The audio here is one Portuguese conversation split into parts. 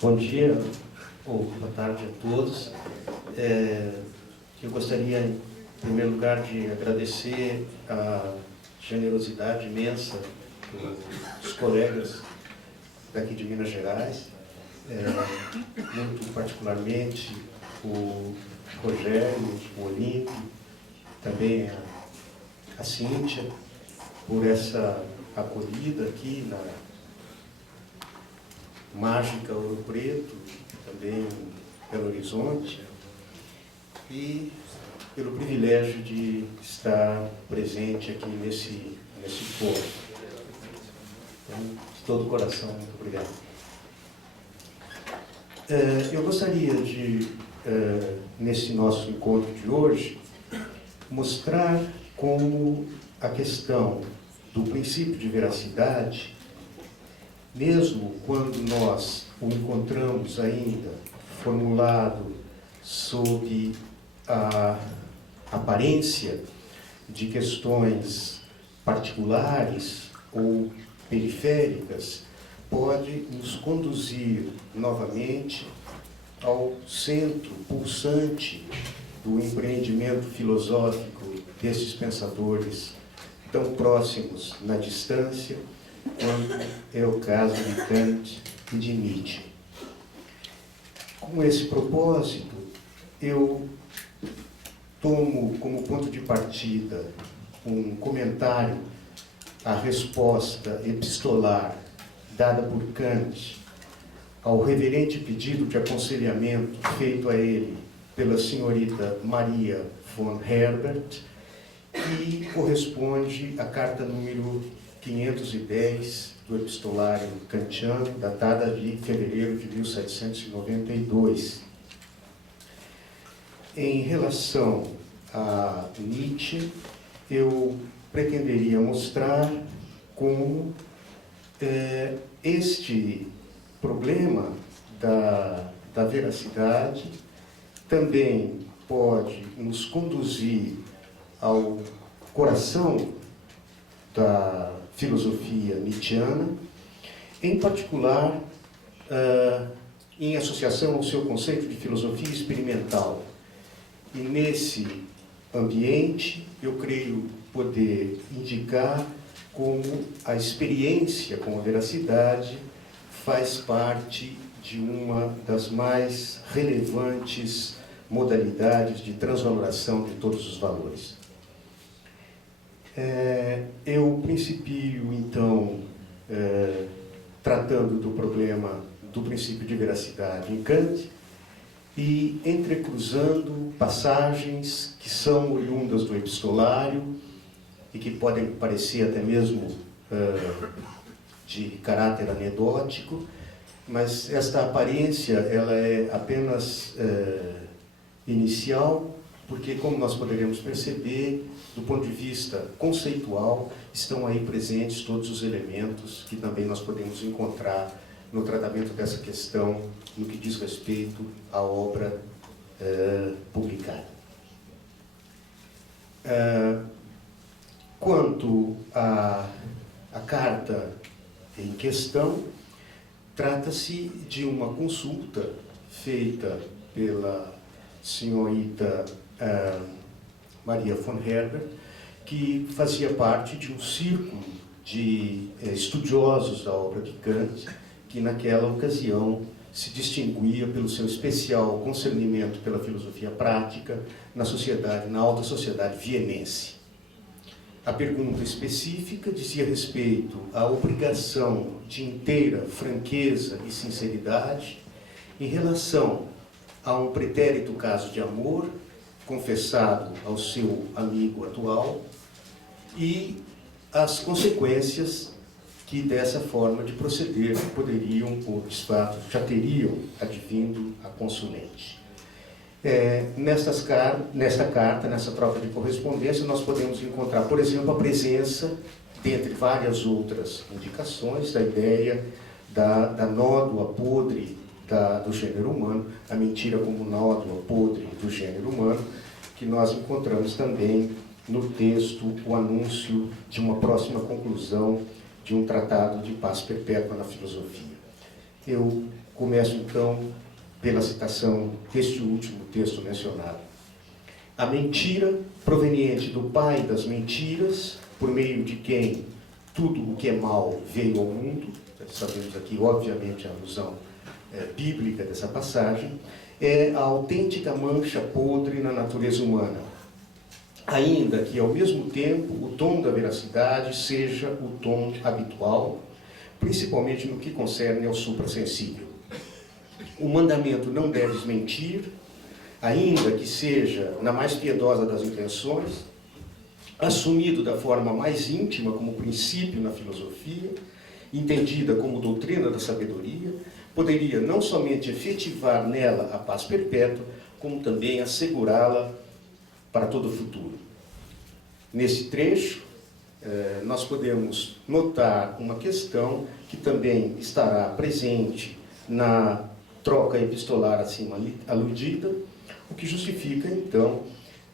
Bom dia, ou boa tarde a todos. Eu gostaria, em primeiro lugar, de agradecer a generosidade imensa dos colegas daqui de Minas Gerais, muito particularmente o Rogério, o Olímpio, também a Cíntia, por essa acolhida aqui na mágica Ouro Preto, também em Belo Horizonte, e pelo privilégio de estar presente aqui nesse fórum. Então, de todo o coração, muito obrigado. Eu gostaria de, nesse nosso encontro de hoje, mostrar como a questão do princípio de veracidade, mesmo quando nós o encontramos ainda formulado sob a aparência de questões particulares ou periféricas, pode nos conduzir novamente ao centro pulsante do empreendimento filosófico desses pensadores tão próximos na distância, quanto é o caso de Kant e de Nietzsche. Com esse propósito, eu tomo como ponto de partida um comentário à resposta epistolar dada por Kant ao reverente pedido de aconselhamento feito a ele pela senhorita Maria von Herbert, que corresponde à carta número 510 do epistolário kantiano, datada de fevereiro de 1792. Em relação a Nietzsche, eu pretenderia mostrar como este problema da veracidade também pode nos conduzir ao coração da filosofia nietzschiana, em particular em associação ao seu conceito de filosofia experimental. E nesse ambiente, eu creio poder indicar como a experiência com a veracidade faz parte de uma das mais relevantes modalidades de transvaloração de todos os valores. Eu principio, então, tratando do problema do princípio de veracidade em Kant e entrecruzando passagens que são oriundas do epistolário e que podem parecer até mesmo de caráter anedótico, mas esta aparência ela é apenas inicial, porque, como nós poderemos perceber, do ponto de vista conceitual, estão aí presentes todos os elementos que também nós podemos encontrar no tratamento dessa questão, no que diz respeito à obra publicada. Quanto à carta em questão, trata-se de uma consulta feita pela senhorita Maria von Herbert, que fazia parte de um círculo de estudiosos da obra de Kant, que naquela ocasião se distinguia pelo seu especial concernimento pela filosofia prática na alta sociedade vienense. A pergunta específica dizia respeito à obrigação de inteira franqueza e sinceridade em relação a um pretérito caso de amor confessado ao seu amigo atual e as consequências que dessa forma de proceder poderiam, ou de fato, já teriam advindo a consulente. Nesta carta, nessa troca de correspondência, nós podemos encontrar, por exemplo, a presença, dentre várias outras indicações, da ideia da nódoa podre do gênero humano, a mentira como nódoa podre do gênero humano, que nós encontramos também no texto o anúncio de uma próxima conclusão de um tratado de paz perpétua na filosofia. Eu Começo, então, pela citação deste último texto mencionado. A mentira, proveniente do pai das mentiras, por meio de quem tudo o que é mal veio ao mundo, sabemos aqui, obviamente, a alusão bíblica dessa passagem, é a autêntica mancha podre na natureza humana. Ainda que, ao mesmo tempo, o tom da veracidade seja o tom habitual, principalmente no que concerne ao suprassensível. O mandamento não deves mentir, ainda que seja na mais piedosa das intenções, assumido da forma mais íntima como princípio na filosofia, entendida como doutrina da sabedoria, poderia não somente efetivar nela a paz perpétua, como também assegurá-la para todo o futuro. Nesse trecho, nós podemos notar uma questão que também estará presente na troca epistolar acima aludida, o que justifica, então,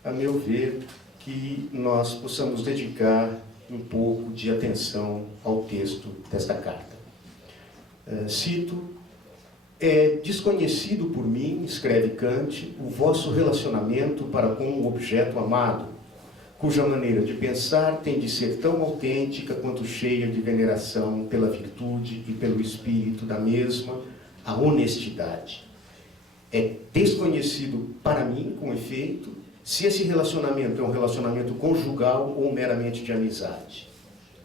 a meu ver, que nós possamos dedicar um pouco de atenção ao texto desta carta. Cito: é desconhecido por mim, escreve Kant, o vosso relacionamento para com o objeto amado, cuja maneira de pensar tem de ser tão autêntica quanto cheia de veneração pela virtude e pelo espírito da mesma, a honestidade. É desconhecido para mim, com efeito, se esse relacionamento é um relacionamento conjugal ou meramente de amizade.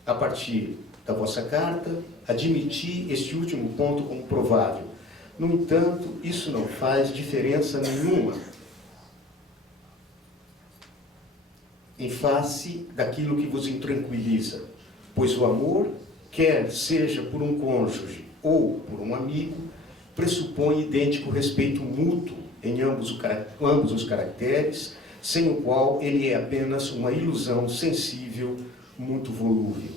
A partir da vossa carta, admiti este último ponto como provável. No entanto, isso não faz diferença nenhuma em face daquilo que vos intranquiliza, pois o amor, quer seja por um cônjuge ou por um amigo, pressupõe idêntico respeito mútuo em ambos os caracteres, sem o qual ele é apenas uma ilusão sensível, muito volúvel.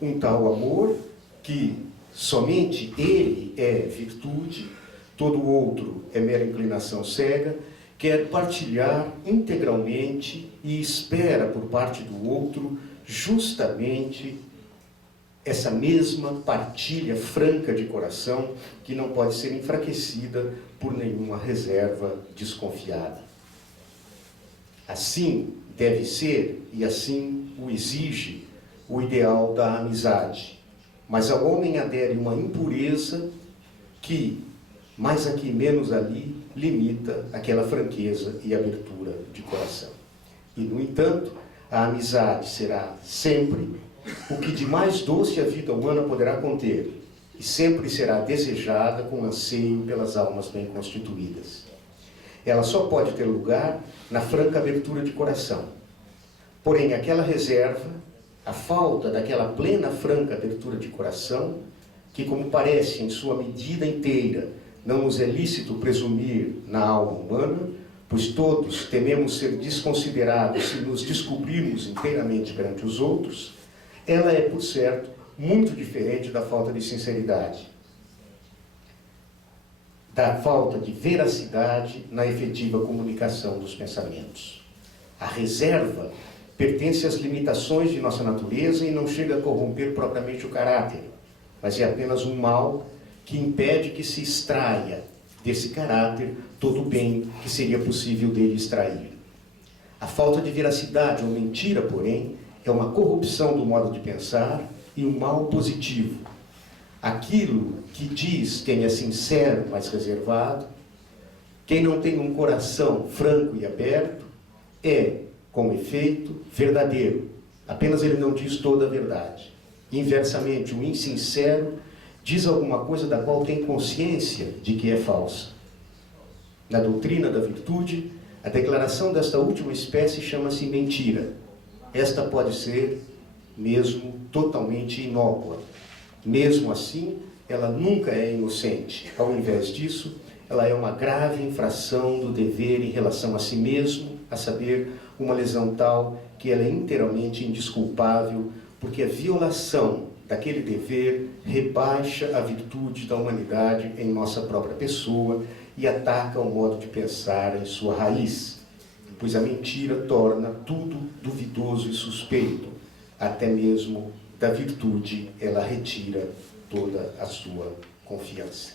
Um tal amor que somente ele é virtude, todo o outro é mera inclinação cega, quer partilhar integralmente e espera por parte do outro justamente essa mesma partilha franca de coração que não pode ser enfraquecida por nenhuma reserva desconfiada. Assim deve ser, e assim o exige, o ideal da amizade. Mas ao homem adere uma impureza que, mais aqui menos ali, limita aquela franqueza e abertura de coração. E, no entanto, a amizade será sempre o que de mais doce a vida humana poderá conter, e sempre será desejada com anseio pelas almas bem constituídas. Ela só pode ter lugar na franca abertura de coração. Porém, aquela reserva, a falta daquela plena franca abertura de coração, que, como parece em sua medida inteira, não nos é lícito presumir na alma humana, pois todos tememos ser desconsiderados se nos descobrirmos inteiramente perante os outros, ela é, por certo, muito diferente da falta de sinceridade, da falta de veracidade na efetiva comunicação dos pensamentos. A reserva pertence às limitações de nossa natureza e não chega a corromper propriamente o caráter, mas é apenas um mal que impede que se extraia desse caráter todo o bem que seria possível dele extrair. A falta de veracidade ou mentira, porém, é uma corrupção do modo de pensar e um mal positivo. Aquilo que diz quem é sincero, mas reservado, quem não tem um coração franco e aberto, é, com efeito, verdadeiro. Apenas ele não diz toda a verdade. Inversamente, o insincero diz alguma coisa da qual tem consciência de que é falsa. Na doutrina da virtude, a declaração desta última espécie chama-se mentira. Esta pode ser mesmo totalmente inócua. Mesmo assim, ela nunca é inocente. Ao invés disso, ela é uma grave infração do dever em relação a si mesmo, a saber, uma lesão tal que ela é inteiramente indesculpável, porque a violação daquele dever rebaixa a virtude da humanidade em nossa própria pessoa e ataca o modo de pensar em sua raiz, pois a mentira torna tudo duvidoso e suspeito, até mesmo da virtude ela retira toda a sua confiança.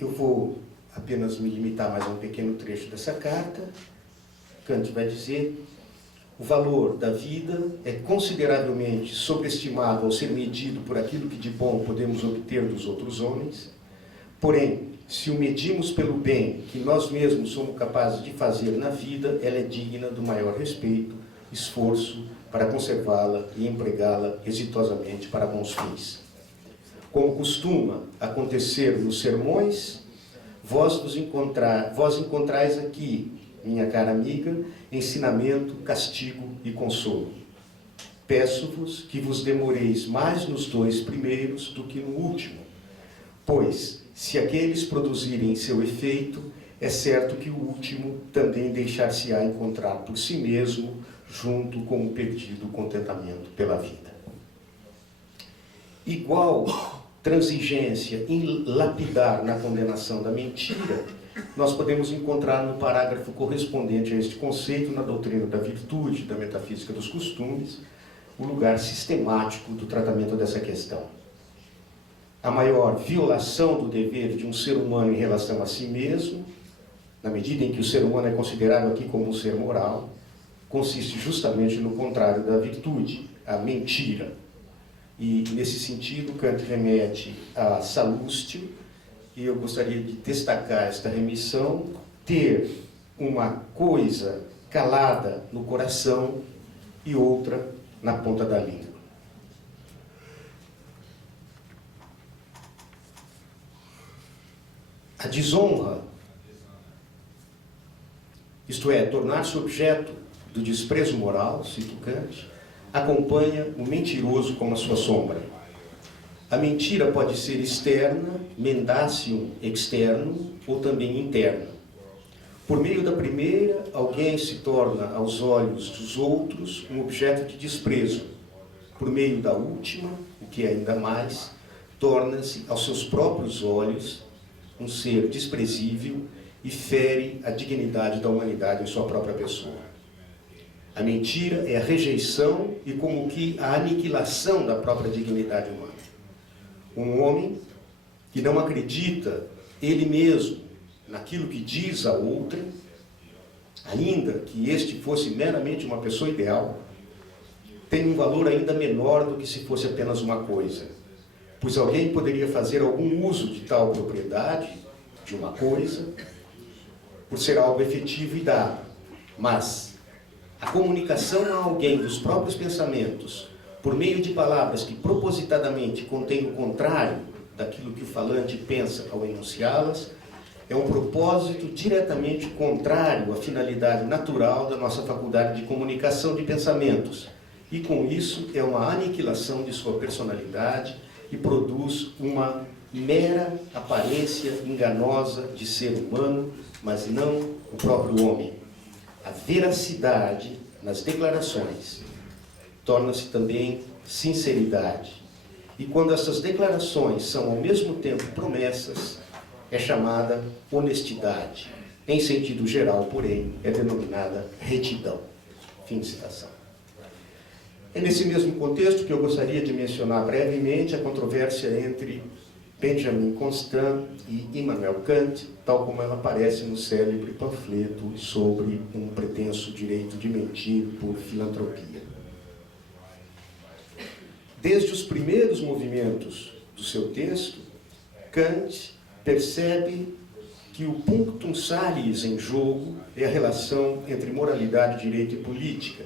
Eu vou apenas me limitar mais a um pequeno trecho dessa carta. Kant vai dizer: o valor da vida é consideravelmente sobreestimado ao ser medido por aquilo que de bom podemos obter dos outros homens. Porém, se o medimos pelo bem que nós mesmos somos capazes de fazer na vida, ela é digna do maior respeito, esforço para conservá-la e empregá-la exitosamente para bons fins. Como costuma acontecer nos sermões, vós encontrais aqui, minha cara amiga, ensinamento, castigo e consolo. Peço-vos que vos demoreis mais nos 2 primeiros do que no último, pois, se aqueles produzirem seu efeito, é certo que o último também deixar-se-á encontrar por si mesmo, junto com o perdido contentamento pela vida. Igual transigência em lapidar na condenação da mentira, nós podemos encontrar no parágrafo correspondente a este conceito, na doutrina da virtude, da metafísica dos costumes, o lugar sistemático do tratamento dessa questão. A maior violação do dever de um ser humano em relação a si mesmo, na medida em que o ser humano é considerado aqui como um ser moral, consiste justamente no contrário da virtude, a mentira. E, nesse sentido, Kant remete a Salustio, e eu gostaria de destacar esta remissão: ter uma coisa calada no coração e outra na ponta da língua. A desonra, isto é, tornar-se objeto do desprezo moral, cito Kant, acompanha o mentiroso como a sua sombra. A mentira pode ser externa, mendacium externo, ou também interna. Por meio da primeira, alguém se torna aos olhos dos outros um objeto de desprezo. Por meio da última, o que é ainda mais, torna-se aos seus próprios olhos um ser desprezível e fere a dignidade da humanidade em sua própria pessoa. A mentira é a rejeição e como que a aniquilação da própria dignidade humana. Um homem que não acredita ele mesmo naquilo que diz a outra, ainda que este fosse meramente uma pessoa ideal, tem um valor ainda menor do que se fosse apenas uma coisa. Pois alguém poderia fazer algum uso de tal propriedade, de uma coisa, por ser algo efetivo e dado. Mas a comunicação a alguém dos próprios pensamentos, por meio de palavras que propositadamente contêm o contrário daquilo que o falante pensa ao enunciá-las, é um propósito diretamente contrário à finalidade natural da nossa faculdade de comunicação de pensamentos. E com isso é uma aniquilação de sua personalidade e produz uma mera aparência enganosa de ser humano, mas não o próprio homem. A veracidade nas declarações torna-se também sinceridade. E quando essas declarações são ao mesmo tempo promessas, é chamada honestidade. Em sentido geral, porém, é denominada retidão. Fim de citação. É nesse mesmo contexto que eu gostaria de mencionar brevemente a controvérsia entre Benjamin Constant e Immanuel Kant, tal como ela aparece no célebre panfleto sobre um pretenso direito de mentir por filantropia. Desde os primeiros movimentos do seu texto, Kant percebe que o punctum saliis em jogo é a relação entre moralidade, direito e política.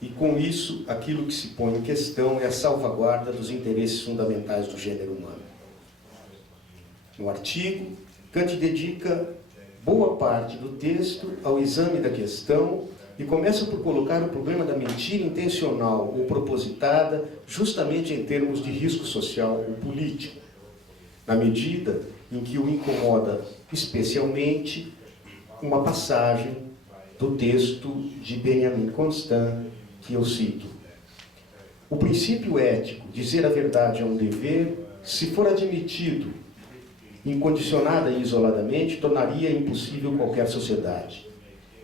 E com isso, aquilo que se põe em questão é a salvaguarda dos interesses fundamentais do gênero humano. No artigo, Kant dedica boa parte do texto ao exame da questão e começa por colocar o problema da mentira intencional ou propositada justamente em termos de risco social ou político, na medida em que o incomoda especialmente uma passagem do texto de Benjamin Constant, que eu cito. O princípio ético, dizer a verdade é um dever, se for admitido incondicionada e isoladamente, tornaria impossível qualquer sociedade.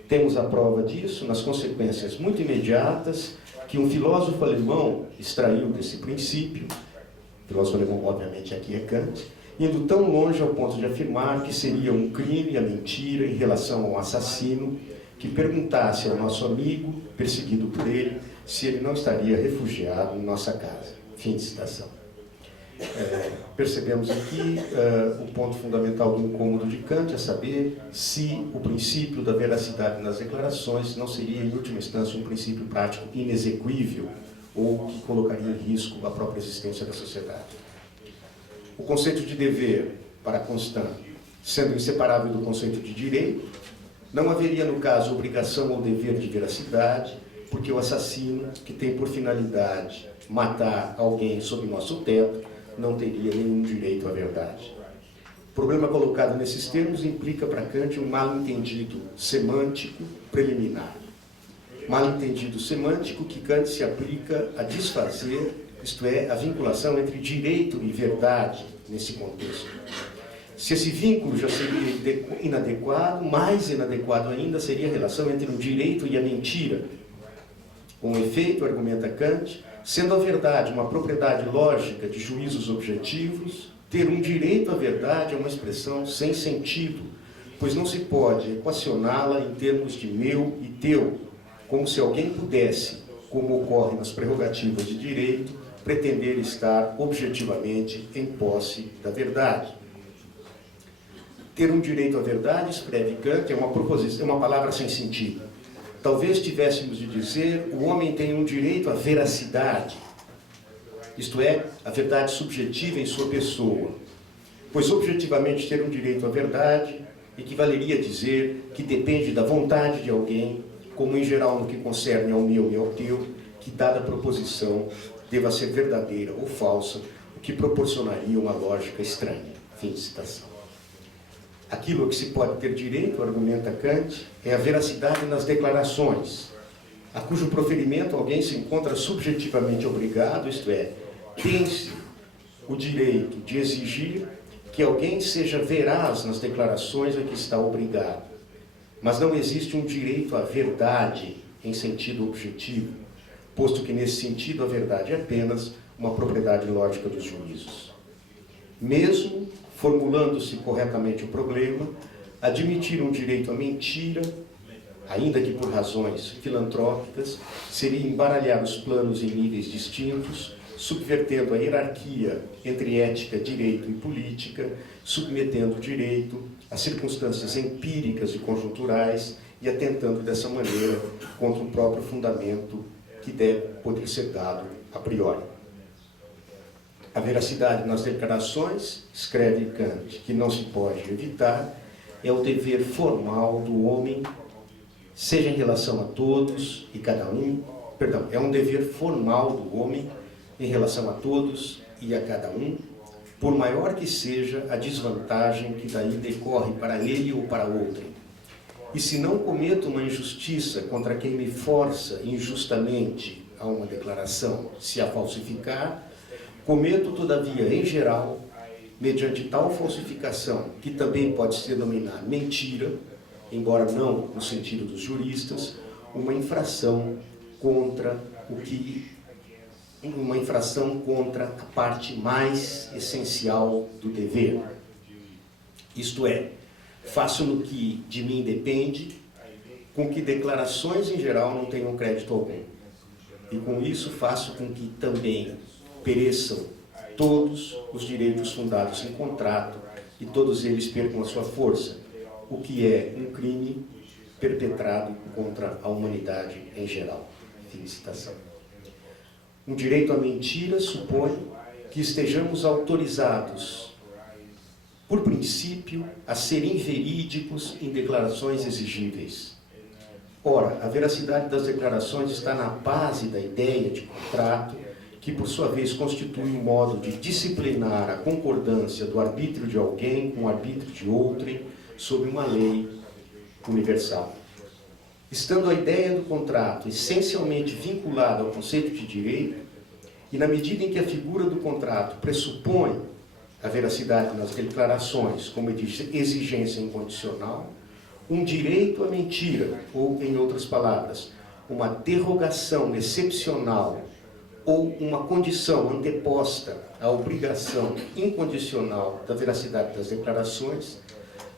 Temos a prova disso nas consequências muito imediatas que um filósofo alemão extraiu desse princípio, O filósofo alemão, obviamente, aqui é Kant, indo tão longe ao ponto de afirmar que seria um crime a mentira em relação a um assassino que perguntasse ao nosso amigo, perseguido por ele, se ele não estaria refugiado em nossa casa. Fim de citação. Percebemos aqui o ponto fundamental do incômodo de Kant, a saber se o princípio da veracidade nas declarações não seria, em última instância, um princípio prático inexequível ou que colocaria em risco a própria existência da sociedade. O conceito de dever, para Constant, sendo inseparável do conceito de direito, não haveria, no caso, obrigação ou dever de veracidade, porque o assassino, que tem por finalidade matar alguém sob nosso teto, não teria nenhum direito à verdade. O problema colocado nesses termos implica para Kant um mal-entendido semântico preliminar. Mal-entendido semântico que Kant se aplica a desfazer, isto é, a vinculação entre direito e verdade nesse contexto. Se esse vínculo já seria inadequado, mais inadequado ainda seria a relação entre o direito e a mentira. Com efeito, argumenta Kant, sendo a verdade uma propriedade lógica de juízos objetivos, ter um direito à verdade é uma expressão sem sentido, pois não se pode equacioná-la em termos de meu e teu, como se alguém pudesse, como ocorre nas prerrogativas de direito, pretender estar objetivamente em posse da verdade. Ter um direito à verdade, escreve Kant, é uma palavra sem sentido. Talvez tivéssemos de dizer, o homem tem um direito à veracidade, isto é, a verdade subjetiva em sua pessoa, pois objetivamente ter um direito à verdade equivaleria a dizer que depende da vontade de alguém, como em geral no que concerne ao meu e ao teu, que dada proposição deva ser verdadeira ou falsa, o que proporcionaria uma lógica estranha. Fim de citação. Aquilo a que se pode ter direito, argumenta Kant, é a veracidade nas declarações, a cujo proferimento alguém se encontra subjetivamente obrigado, isto é, tem-se o direito de exigir que alguém seja veraz nas declarações a que está obrigado. Mas não existe um direito à verdade em sentido objetivo, posto que nesse sentido a verdade é apenas uma propriedade lógica dos juízos. Mesmo formulando-se corretamente o problema, admitir um direito à mentira, ainda que por razões filantrópicas, seria embaralhar os planos em níveis distintos, subvertendo a hierarquia entre ética, direito e política, submetendo o direito a circunstâncias empíricas e conjunturais e atentando dessa maneira contra o próprio fundamento que deve poder ser dado a priori. A veracidade nas declarações, escreve Kant, que não se pode evitar, é o dever formal do homem, seja em relação a todos e cada um, é um dever formal do homem em relação a todos e a cada um, por maior que seja a desvantagem que daí decorre para ele ou para outrem. E se não cometo uma injustiça contra quem me força injustamente a uma declaração, se a falsificar, cometo, todavia, em geral, mediante tal falsificação, que também pode se denominar mentira, embora não no sentido dos juristas, uma infração contra a parte mais essencial do dever. Isto é, faço no que de mim depende, com que declarações em geral não tenham crédito algum. E com isso faço com que também pereçam todos os direitos fundados em contrato e todos eles percam a sua força, o que é um crime perpetrado contra a humanidade em geral. Fim de citação. Um direito à mentira supõe que estejamos autorizados, por princípio, a ser inverídicos em declarações exigíveis. Ora, a veracidade das declarações está na base da ideia de contrato, que por sua vez constitui um modo de disciplinar a concordância do arbítrio de alguém com o arbítrio de outrem sob uma lei universal. Estando a ideia do contrato essencialmente vinculada ao conceito de direito, e na medida em que a figura do contrato pressupõe a veracidade nas declarações como exigência incondicional, um direito à mentira, ou, em outras palavras, uma derrogação excepcional ou uma condição anteposta à obrigação incondicional da veracidade das declarações,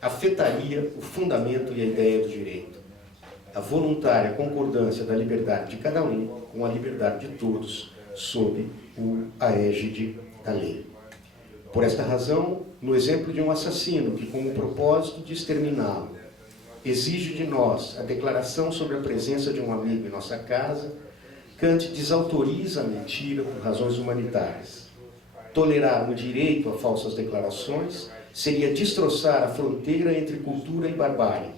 afetaria o fundamento e a ideia do direito, a voluntária concordância da liberdade de cada um com a liberdade de todos, sob a égide da lei. Por esta razão, no exemplo de um assassino que, com o propósito de exterminá-lo, exige de nós a declaração sobre a presença de um amigo em nossa casa, Kant desautoriza a mentira por razões humanitárias. Tolerar o direito a falsas declarações seria destroçar a fronteira entre cultura e barbárie,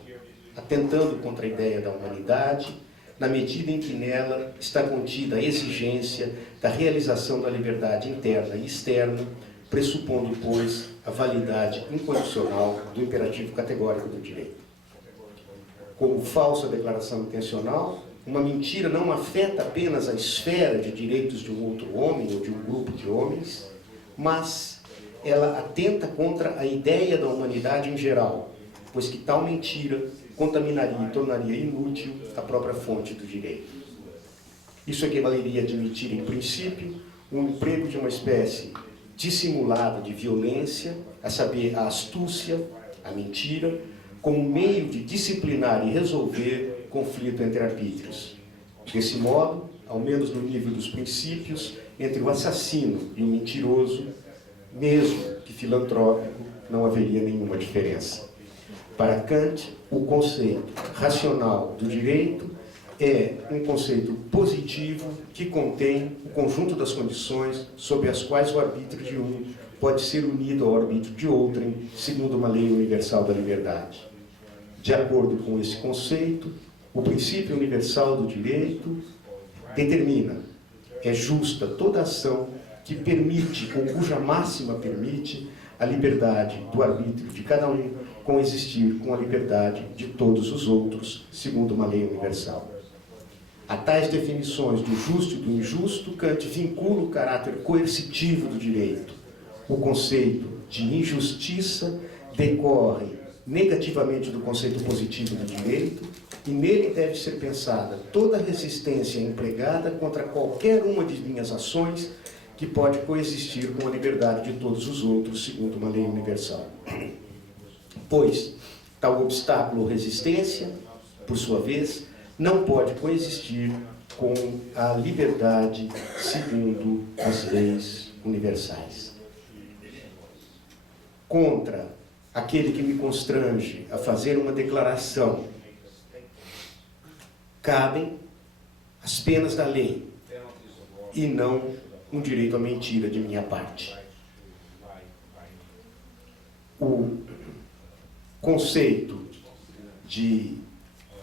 atentando contra a ideia da humanidade, na medida em que nela está contida a exigência da realização da liberdade interna e externa, pressupondo, pois, a validade incondicional do imperativo categórico do direito. Como falsa declaração intencional, uma mentira não afeta apenas a esfera de direitos de um outro homem ou de um grupo de homens, mas ela atenta contra a ideia da humanidade em geral, pois que tal mentira contaminaria e tornaria inútil a própria fonte do direito. Isso equivaleria a admitir, em princípio, o emprego de uma espécie dissimulada de violência, a saber, a astúcia, a mentira, como meio de disciplinar e resolver conflito entre arbítrios. Desse modo, ao menos no nível dos princípios, entre o assassino e o mentiroso, mesmo que filantrópico, não haveria nenhuma diferença. Para Kant, o conceito racional do direito é um conceito positivo que contém o conjunto das condições sob as quais o arbítrio de um pode ser unido ao arbítrio de outrem, segundo uma lei universal da liberdade. De acordo com esse conceito, o princípio universal do direito determina: é justa toda ação que permite, ou cuja máxima permite, a liberdade do arbítrio de cada um, coexistir com a liberdade de todos os outros, segundo uma lei universal. A tais definições do justo e do injusto, Kant vincula o caráter coercitivo do direito. O conceito de injustiça decorre negativamente do conceito positivo do direito, e nele deve ser pensada toda a resistência empregada contra qualquer uma de minhas ações que pode coexistir com a liberdade de todos os outros, segundo uma lei universal. Pois, tal obstáculo ou resistência, por sua vez, não pode coexistir com a liberdade segundo as leis universais. Contra aquele que me constrange a fazer uma declaração, cabem as penas da lei e não um direito à mentira de minha parte. O conceito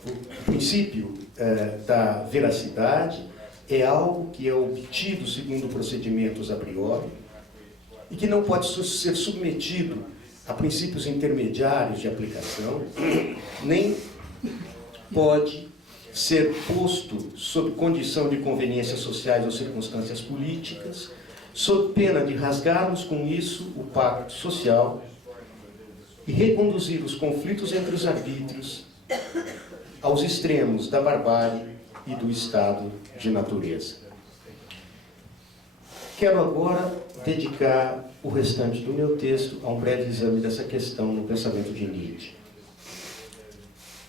o princípio da veracidade é algo que é obtido segundo procedimentos a priori e que não pode ser submetido a princípios intermediários de aplicação, nem pode ser posto sob condição de conveniências sociais ou circunstâncias políticas, sob pena de rasgarmos com isso o pacto social e reconduzir os conflitos entre os arbítrios aos extremos da barbárie e do estado de natureza. Quero agora dedicar o restante do meu texto a um breve exame dessa questão no pensamento de Nietzsche.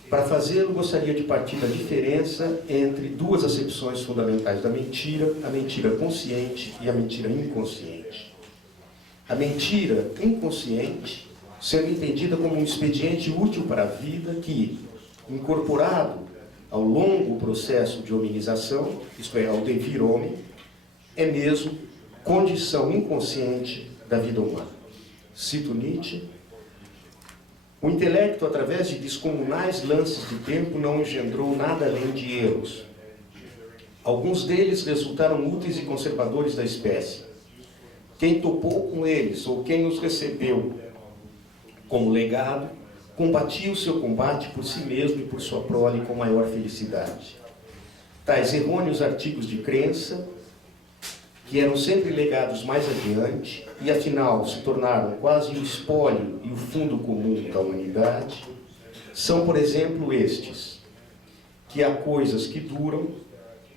Para fazê-lo, gostaria de partir da diferença entre duas acepções fundamentais da mentira, a mentira consciente e a mentira inconsciente. A mentira inconsciente, sendo entendida como um expediente útil para a vida que, incorporado ao longo processo de hominização, isto é, ao devir homem, é mesmo condição inconsciente da vida humana. Cito Nietzsche: o intelecto, através de descomunais lances de tempo, não engendrou nada além de erros. Alguns deles resultaram úteis e conservadores da espécie. Quem topou com eles, ou quem os recebeu como legado, combatia o seu combate por si mesmo e por sua prole com maior felicidade. Tais errôneos artigos de crença, que eram sempre legados mais adiante, e afinal se tornaram quase o espólio e o fundo comum da humanidade, são, por exemplo, estes: que há coisas que duram,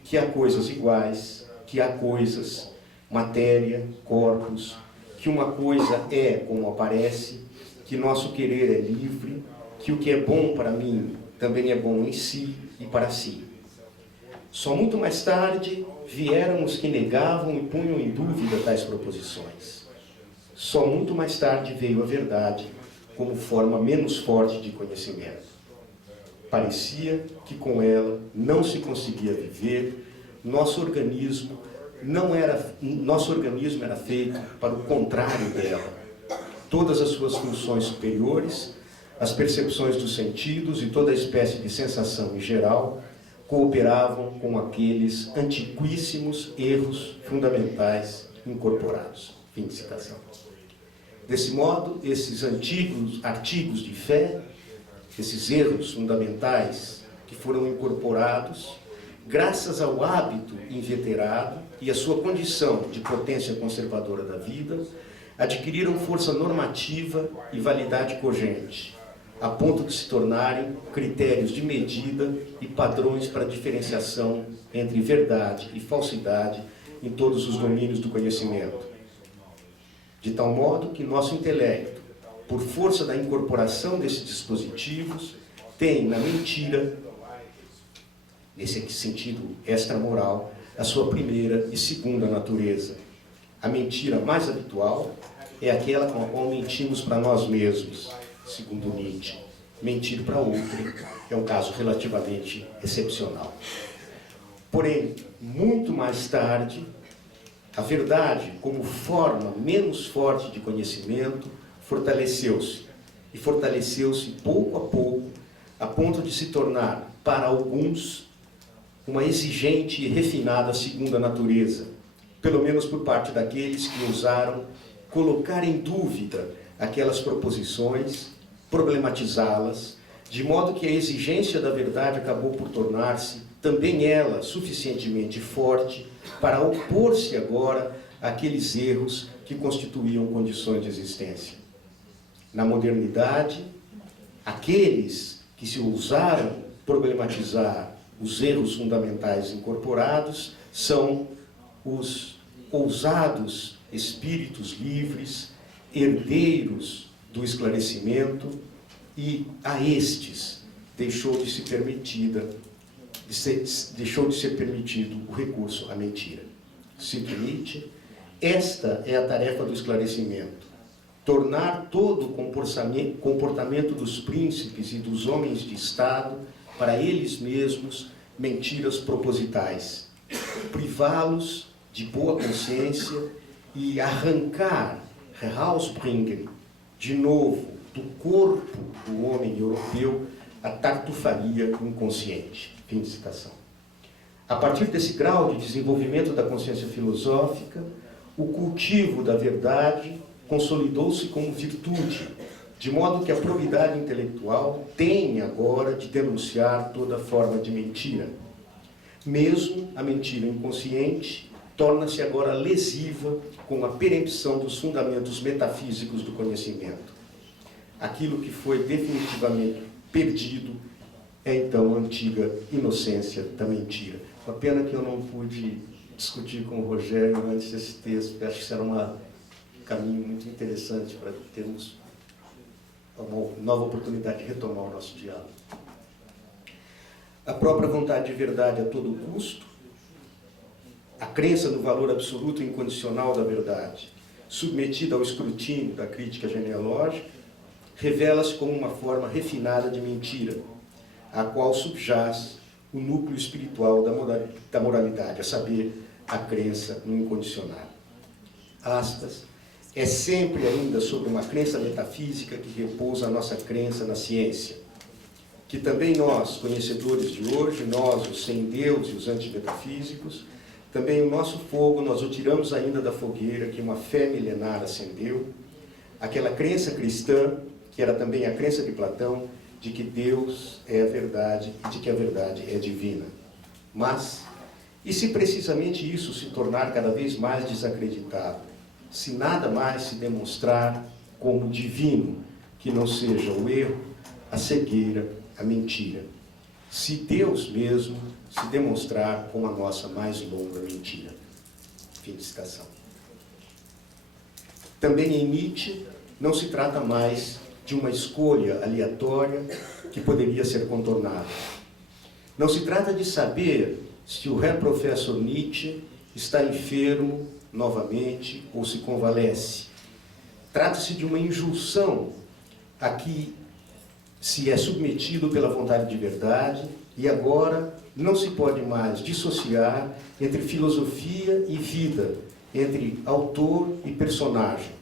que há coisas iguais, que há coisas, matéria, corpos, que uma coisa é como aparece, que nosso querer é livre, que o que é bom para mim também é bom em si e para si. Só muito mais tarde vieram os que negavam e punham em dúvida tais proposições. Só muito mais tarde veio a verdade como forma menos forte de conhecimento. Parecia que com ela não se conseguia viver, nosso organismo era feito para o contrário dela. Todas as suas funções superiores, as percepções dos sentidos e toda a espécie de sensação em geral, cooperavam com aqueles antiquíssimos erros fundamentais incorporados. Fim de citação. Desse modo, esses antigos artigos de fé, esses erros fundamentais que foram incorporados, graças ao hábito inveterado e à sua condição de potência conservadora da vida, adquiriram força normativa e validade cogente, a ponto de se tornarem critérios de medida e padrões para a diferenciação entre verdade e falsidade em todos os domínios do conhecimento. De tal modo que nosso intelecto, por força da incorporação desses dispositivos, tem na mentira, nesse sentido extramoral, a sua primeira e segunda natureza. A mentira mais habitual é aquela com a qual mentimos para nós mesmos, segundo Nietzsche. Mentir para outro é um caso relativamente excepcional. Porém, muito mais tarde, a verdade, como forma menos forte de conhecimento, fortaleceu-se. E fortaleceu-se pouco a pouco, a ponto de se tornar, para alguns, uma exigente e refinada segunda natureza, pelo menos por parte daqueles que ousaram colocar em dúvida aquelas proposições, problematizá-las, de modo que a exigência da verdade acabou por tornar-se também ela suficientemente forte para opor-se agora àqueles erros que constituíam condições de existência. Na modernidade, aqueles que se ousaram problematizar os erros fundamentais incorporados são os ousados espíritos livres, herdeiros do esclarecimento, e a estes deixou de ser permitido o recurso à mentira. Cito Nietzsche: esta é a tarefa do esclarecimento, tornar todo o comportamento dos príncipes e dos homens de Estado para eles mesmos mentiras propositais, privá-los de boa consciência e arrancar, herausbringen, de novo, do corpo do homem europeu, a tartufaria inconsciente. Fim de citação. A partir desse grau de desenvolvimento da consciência filosófica, o cultivo da verdade consolidou-se como virtude, de modo que a probidade intelectual tem agora de denunciar toda forma de mentira. Mesmo a mentira inconsciente torna-se agora lesiva com a perempção dos fundamentos metafísicos do conhecimento. Aquilo que foi definitivamente perdido é então a antiga inocência da mentira. Uma pena que eu não pude discutir com o Rogério antes desse texto, porque acho que isso era um caminho muito interessante para termos uma nova oportunidade de retomar o nosso diálogo. A própria vontade de verdade a todo custo, a crença no valor absoluto e incondicional da verdade, submetida ao escrutínio da crítica genealógica, revela-se como uma forma refinada de mentira, a qual subjaz o núcleo espiritual da moralidade, a saber, a crença no incondicional. Aspas, é sempre ainda sobre uma crença metafísica que repousa a nossa crença na ciência, que também nós, conhecedores de hoje, nós, os sem-Deus e os antimetafísicos, também o nosso fogo nós o tiramos ainda da fogueira que uma fé milenar acendeu, aquela crença cristã, que era também a crença de Platão, de que Deus é a verdade e de que a verdade é divina. Mas, e se precisamente isso se tornar cada vez mais desacreditado? Se nada mais se demonstrar como divino, que não seja o erro, a cegueira, a mentira. Se Deus mesmo se demonstrar como a nossa mais longa mentira. Fim de citação. Também em Nietzsche, não se trata mais de uma escolha aleatória que poderia ser contornada. Não se trata de saber se o Herr Professor Nietzsche está enfermo novamente ou se convalesce. Trata-se de uma injunção a que se é submetido pela vontade de verdade e agora não se pode mais dissociar entre filosofia e vida, entre autor e personagem.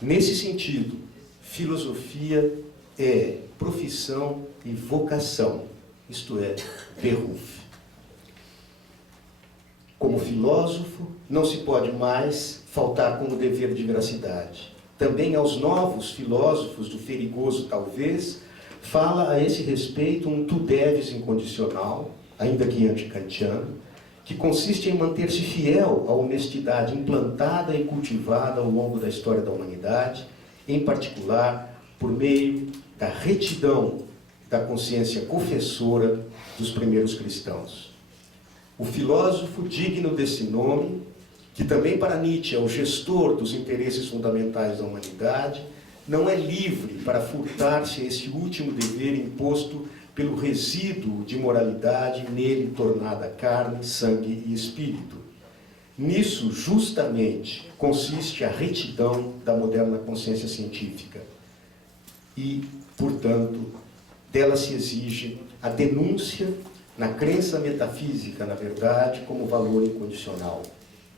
Nesse sentido, filosofia é profissão e vocação, isto é, Beruf. Como filósofo, não se pode mais faltar com o dever de veracidade. Também aos novos filósofos do Ferigoso, talvez, fala a esse respeito um tu deves incondicional, ainda que anti-kantiano, que consiste em manter-se fiel à honestidade implantada e cultivada ao longo da história da humanidade, em particular por meio da retidão da consciência confessora dos primeiros cristãos. O filósofo digno desse nome, que também para Nietzsche é o gestor dos interesses fundamentais da humanidade, não é livre para furtar-se a esse último dever imposto pelo resíduo de moralidade nele tornada carne, sangue e espírito. Nisso, justamente, consiste a retidão da moderna consciência científica. E, portanto, dela se exige a denúncia na crença metafísica, na verdade, como valor incondicional.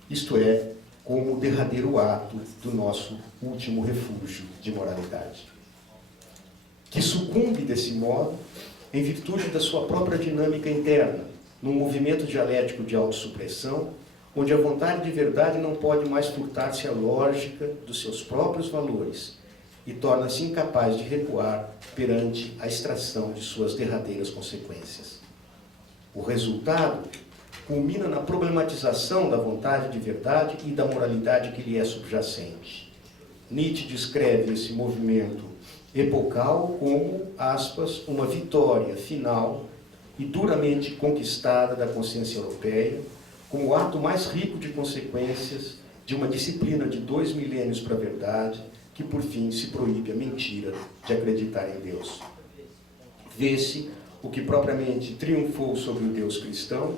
Isto é, como o derradeiro ato do nosso último refúgio de moralidade. Que sucumbe desse modo, em virtude da sua própria dinâmica interna, num movimento dialético de autossupressão, onde a vontade de verdade não pode mais furtar-se à lógica dos seus próprios valores e torna-se incapaz de recuar perante a extração de suas derradeiras consequências. O resultado culmina na problematização da vontade de verdade e da moralidade que lhe é subjacente. Nietzsche descreve esse movimento epocal como, aspas, uma vitória final e duramente conquistada da consciência europeia, como o ato mais rico de consequências de uma disciplina de 2 milênios para a verdade, que por fim se proíbe a mentira de acreditar em Deus. Vê-se o que propriamente triunfou sobre o Deus cristão,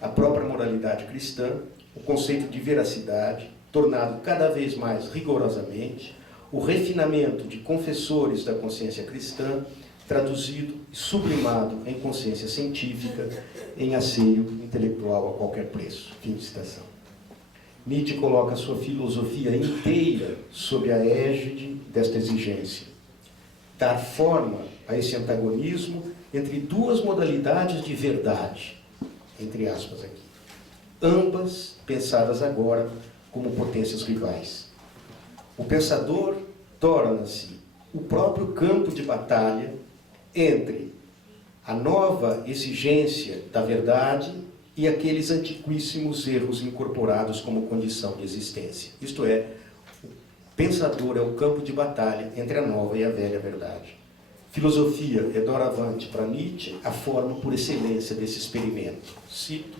a própria moralidade cristã, o conceito de veracidade, tornado cada vez mais rigorosamente, o refinamento de confessores da consciência cristã, traduzido e sublimado em consciência científica, em asseio intelectual a qualquer preço. Fim de citação. Nietzsche coloca sua filosofia inteira sob a égide desta exigência. Dar forma a esse antagonismo entre duas modalidades de verdade, entre aspas aqui, ambas pensadas agora como potências rivais. O pensador torna-se o próprio campo de batalha entre a nova exigência da verdade e aqueles antiquíssimos erros incorporados como condição de existência. Isto é, o pensador é o campo de batalha entre a nova e a velha verdade. Filosofia é doravante para Nietzsche a forma por excelência desse experimento. Cito: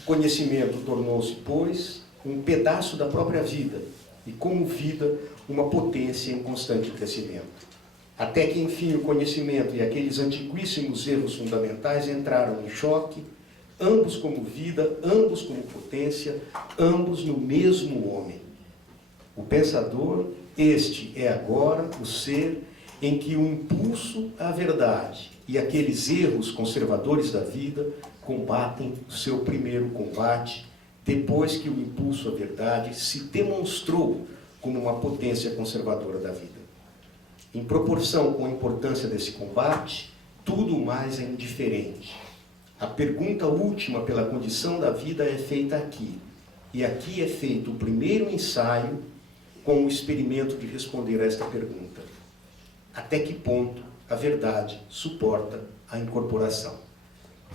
o conhecimento tornou-se, pois, um pedaço da própria vida e, como vida, uma potência em constante crescimento. Até que, enfim, o conhecimento e aqueles antiquíssimos erros fundamentais entraram em choque, ambos como vida, ambos como potência, ambos no mesmo homem. O pensador, este é agora o ser em que o impulso à verdade e aqueles erros conservadores da vida combatem o seu primeiro combate, depois que o impulso à verdade se demonstrou como uma potência conservadora da vida. Em proporção com a importância desse combate, tudo mais é indiferente. A pergunta última pela condição da vida é feita aqui. E aqui é feito o primeiro ensaio com o experimento de responder a esta pergunta. Até que ponto a verdade suporta a incorporação?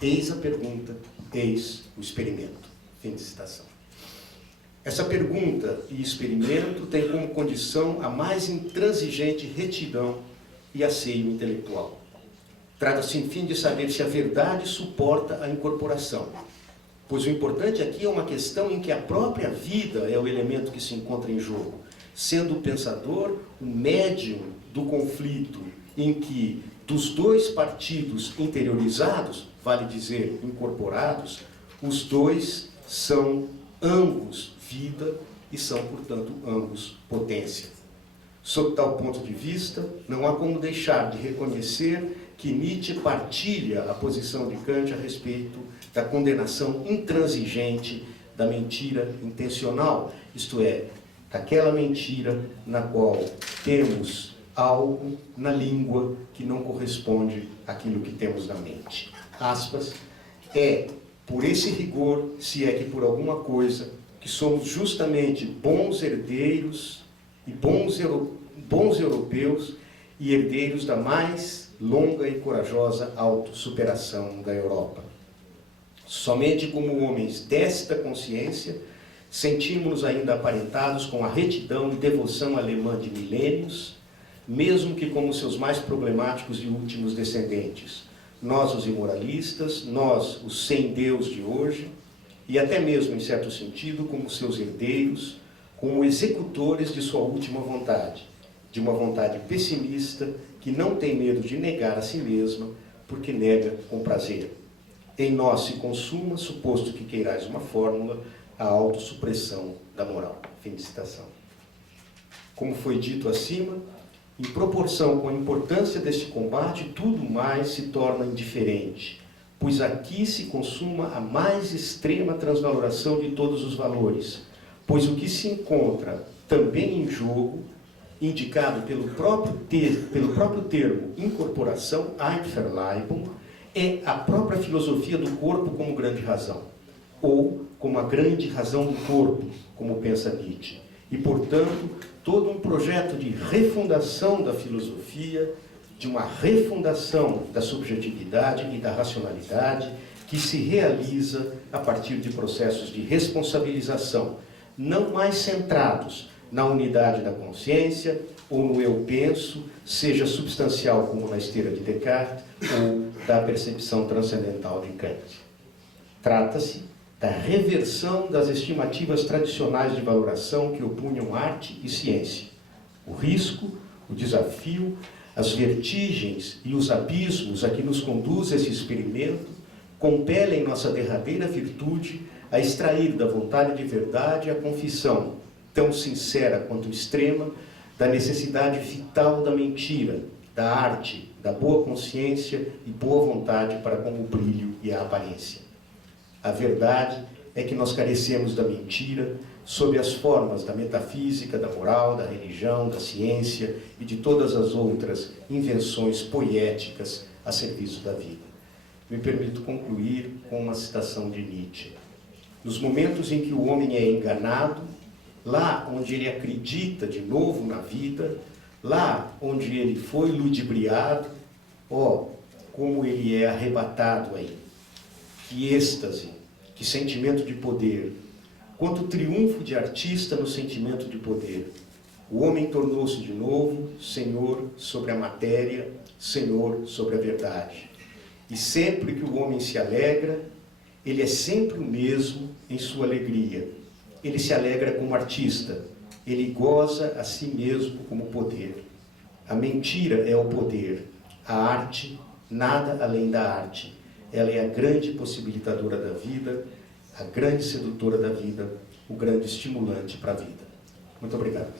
Eis a pergunta, eis o experimento. Fim de citação. Essa pergunta e experimento tem como condição a mais intransigente retidão e asseio intelectual. Trata-se, enfim, de saber se a verdade suporta a incorporação. Pois o importante aqui é uma questão em que a própria vida é o elemento que se encontra em jogo, sendo o pensador o médium do conflito em que, dos dois partidos interiorizados, vale dizer, incorporados, os dois são ambos vida e são, portanto, ambos potência. Sob tal ponto de vista, não há como deixar de reconhecer que Nietzsche partilha a posição de Kant a respeito da condenação intransigente da mentira intencional, isto é, daquela mentira na qual temos algo na língua que não corresponde àquilo que temos na mente. Aspas, é por esse rigor, se é que por alguma coisa, que somos justamente bons herdeiros e bons europeus e herdeiros da mais longa e corajosa autossuperação da Europa. Somente como homens desta consciência, sentimos-nos ainda aparentados com a retidão e devoção alemã de milênios, mesmo que como seus mais problemáticos e últimos descendentes. Nós, os imoralistas, nós, os sem-Deus de hoje, e até mesmo, em certo sentido, como seus herdeiros, como executores de sua última vontade, de uma vontade pessimista que não tem medo de negar a si mesma, porque nega com prazer. Em nós se consuma, suposto que queirais uma fórmula, a autossupressão da moral. Fim de citação. Como foi dito acima, em proporção com a importância deste combate, tudo mais se torna indiferente, pois aqui se consuma a mais extrema transvaloração de todos os valores, pois o que se encontra também em jogo, indicado pelo próprio termo incorporação, Einverleibung, é a própria filosofia do corpo como grande razão, ou como a grande razão do corpo, como pensa Nietzsche. E, portanto, todo um projeto de refundação da filosofia, de uma refundação da subjetividade e da racionalidade, que se realiza a partir de processos de responsabilização, não mais centrados na unidade da consciência, ou no eu penso, seja substancial como na esteira de Descartes, ou da percepção transcendental de Kant. Trata-se da reversão das estimativas tradicionais de valoração que opunham arte e ciência. O risco, o desafio, as vertigens e os abismos a que nos conduz esse experimento compelem nossa derradeira virtude a extrair da vontade de verdade a confissão, tão sincera quanto extrema, da necessidade vital da mentira, da arte, da boa consciência e boa vontade para com o brilho e a aparência. A verdade é que nós carecemos da mentira sob as formas da metafísica, da moral, da religião, da ciência e de todas as outras invenções poéticas a serviço da vida. Me permito concluir com uma citação de Nietzsche. Nos momentos em que o homem é enganado, lá onde ele acredita de novo na vida, lá onde ele foi ludibriado, como ele é arrebatado aí. Que êxtase, que sentimento de poder, quanto triunfo de artista no sentimento de poder. O homem tornou-se de novo senhor sobre a matéria, senhor sobre a verdade. E sempre que o homem se alegra, ele é sempre o mesmo em sua alegria. Ele se alegra como artista, ele goza a si mesmo como poder. A mentira é o poder, a arte, nada além da arte. Ela é a grande possibilitadora da vida, a grande sedutora da vida, o grande estimulante para a vida. Muito obrigado.